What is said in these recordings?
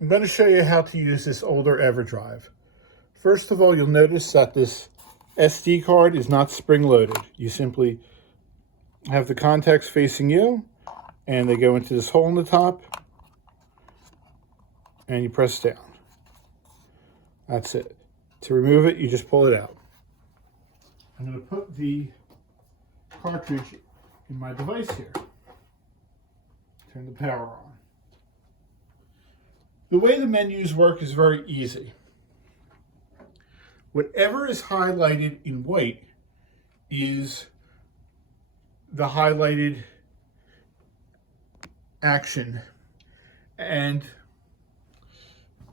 I'm going to show you how to use this older Everdrive. First of all, you'll notice that this SD card is not spring-loaded. You simply have the contacts facing you, and they go into this hole in the top, and you press down. That's it. To remove it, you just pull it out. I'm going to put the cartridge in my device here. Turn the power on. The way the menus work is very easy. Whatever is highlighted in white is the highlighted action, and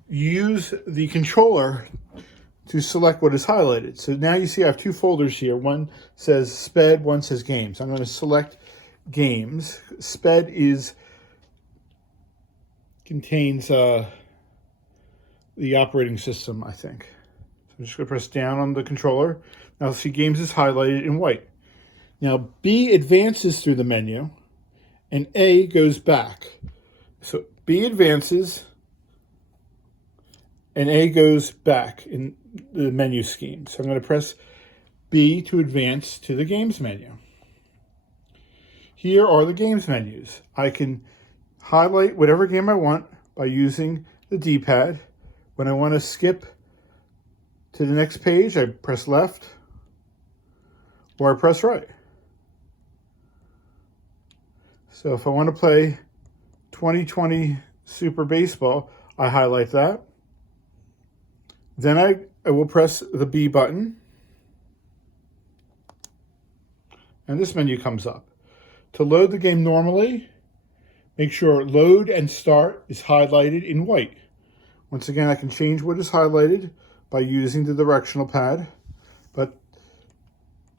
you use the controller to select what is highlighted. So now you see I have two folders here. One says SPED, one says games. I'm going to select games. SPED contains the operating system, I think. So I'm just going to press down on the controller. Now see games is highlighted in white. Now B advances through the menu and A goes back. So B advances and A goes back in the menu scheme. So I'm going to press B to advance to the games menu. Here are the games menus. I can highlight whatever game I want by using the D-pad. When I want to skip to the next page, I press left or I press right. So if I want to play 2020 Super Baseball, I highlight that. Then I will press the B button, and this menu comes up. To load the game normally, make sure Load and Start is highlighted in white. Once again, I can change what is highlighted by using the directional pad, but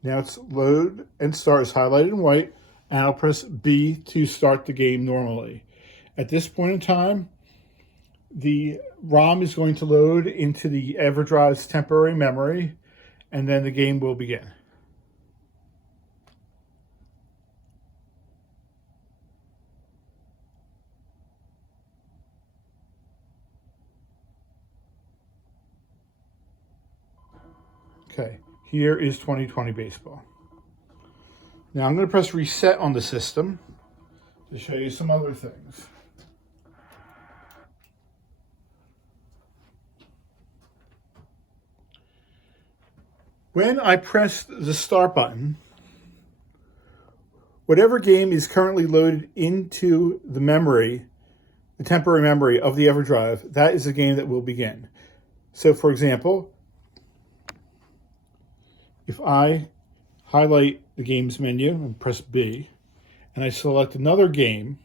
now it's Load and Start is highlighted in white, and I'll press B to start the game normally. At this point in time, the ROM is going to load into the Everdrive's temporary memory, and then the game will begin. Okay, here is 2020 baseball. Now I'm going to press reset on the system to show you some other things. When I press the start button, whatever game is currently loaded into the memory, the temporary memory of the Everdrive, that is the game that will begin. So for example, if I highlight the games menu and press B, and I select another game,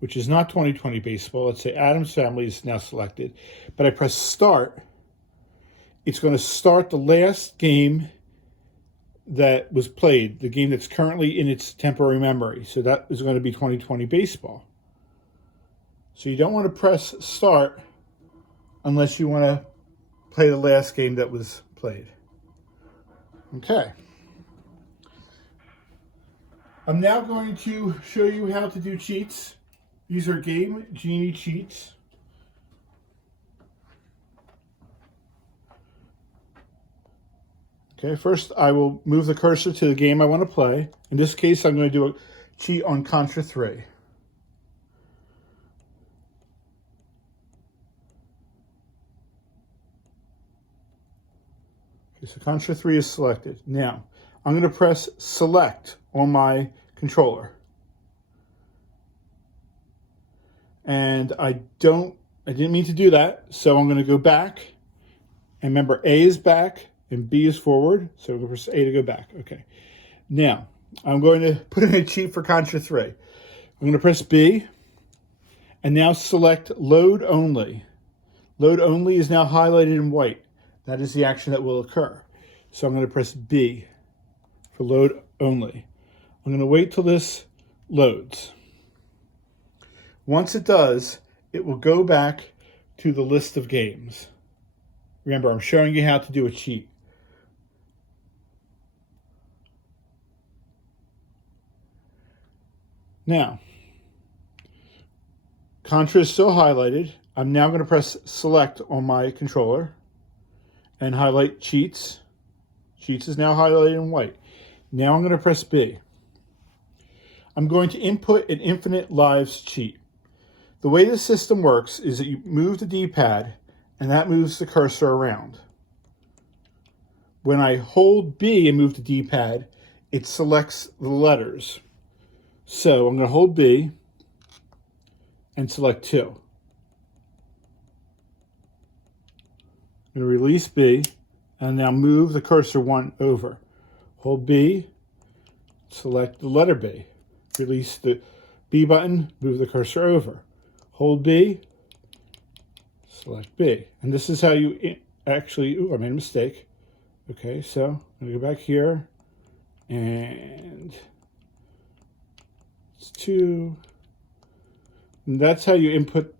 which is not 2020 baseball, let's say Addams Family is now selected, but I press start, it's going to start the last game that was played, the game that's currently in its temporary memory. So that is going to be 2020 baseball. So you don't want to press start unless you want to play the last game that was played. Okay. I'm now going to show you how to do cheats. These are Game Genie cheats. Okay, first I will move the cursor to the game I want to play. In this case, I'm going to do a cheat on Contra 3. Okay, so Contra 3 is selected. Now, I'm going to press select on my controller. And I didn't mean to do that, so I'm going to go back. And remember, A is back and B is forward, so we'll press A to go back. Okay. Now, I'm going to put in a cheat for Contra 3. I'm going to press B, and now select Load Only. Load Only is now highlighted in white. That is the action that will occur. So I'm going to press B for Load Only. I'm going to wait till this loads. Once it does, it will go back to the list of games. Remember, I'm showing you how to do a cheat. Now, Contra is still highlighted. I'm now going to press select on my controller and highlight cheats. Cheats is now highlighted in white. Now I'm going to press B. I'm going to input an infinite lives cheat. The way the system works is that you move the D-pad and that moves the cursor around. When I hold B and move the D-pad, it selects the letters. So I'm going to hold B and select 2. I'm going to release B and now move the cursor 1 over. Hold B, select the letter B. Release the B button, move the cursor over. Hold B, select B. And this is how you actually, I made a mistake. Okay, so I'm going to go back here and it's 2. And that's how you input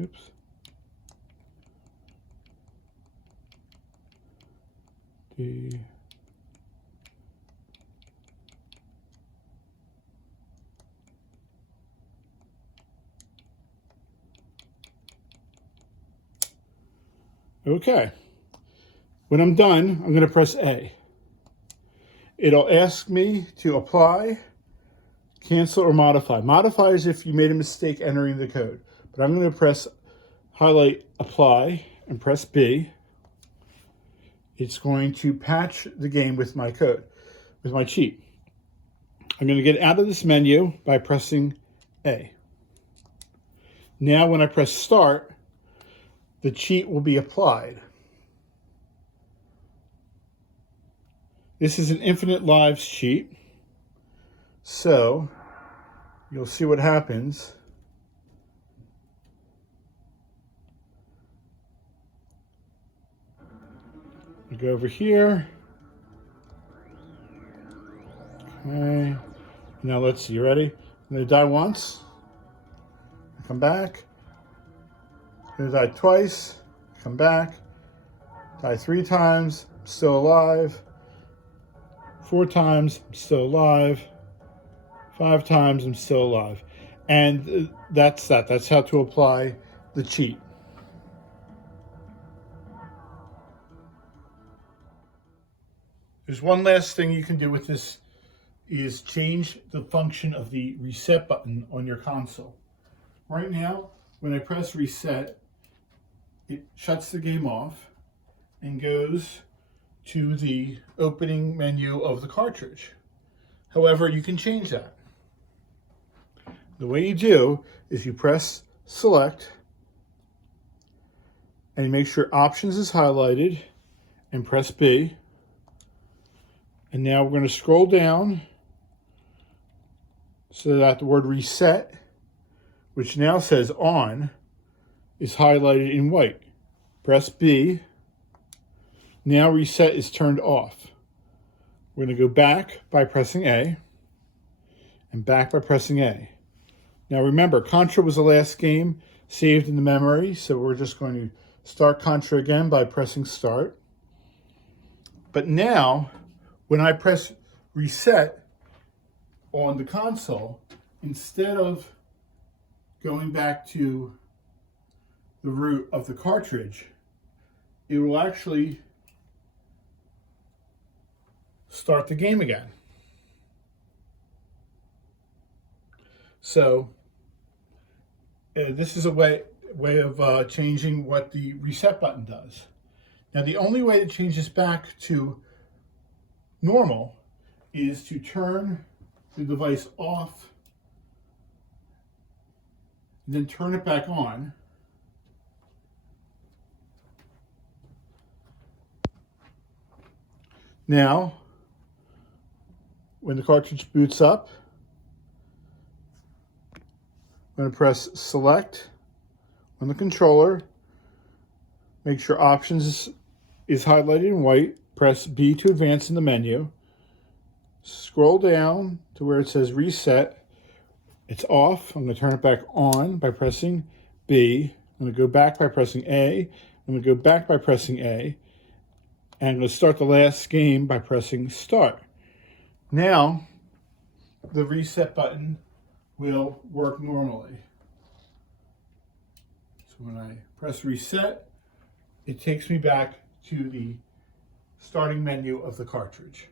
oops. D. Okay. When I'm done, I'm going to press A. It'll ask me to apply, cancel, or modify. Modify is if you made a mistake entering the code. But I'm going to press highlight apply and press B. It's going to patch the game with my code, with my cheat. I'm going to get out of this menu by pressing A. Now when I press start, the cheat will be applied. This is an infinite lives cheat. So you'll see what happens. We go over here. Okay. Now let's see, you ready? I'm going to die once. Come back. I'm going to die twice. Come back. Die 3 times. I'm still alive. 4 times. I'm still alive. 5 times. I'm still alive. And that's that. That's how to apply the cheat. There's one last thing you can do with this is change the function of the reset button on your console. Right now, when I press reset, it shuts the game off and goes to the opening menu of the cartridge. However, you can change that. The way you do is you press select and you make sure options is highlighted and press B. And now we're going to scroll down so that the word reset, which now says on, is highlighted in white. Press B. Now reset is turned off. We're going to go back by pressing A and back by pressing A. Now remember, Contra was the last game saved in the memory, so we're just going to start Contra again by pressing start. But now, when I press reset on the console, instead of going back to the root of the cartridge, it will actually start the game again. So this is a way of changing what the reset button does. Now the only way to change this back to normal is to turn the device off and then turn it back on. Now, when the cartridge boots up, I'm going to press select on the controller, make sure options is highlighted in white, press B to advance in the menu, scroll down to where it says reset, it's off, I'm going to turn it back on by pressing B, I'm going to go back by pressing A, I'm going to go back by pressing A, And I'm going to start the last game by pressing start. Now, the reset button will work normally. So when I press reset, it takes me back to the starting menu of the cartridge.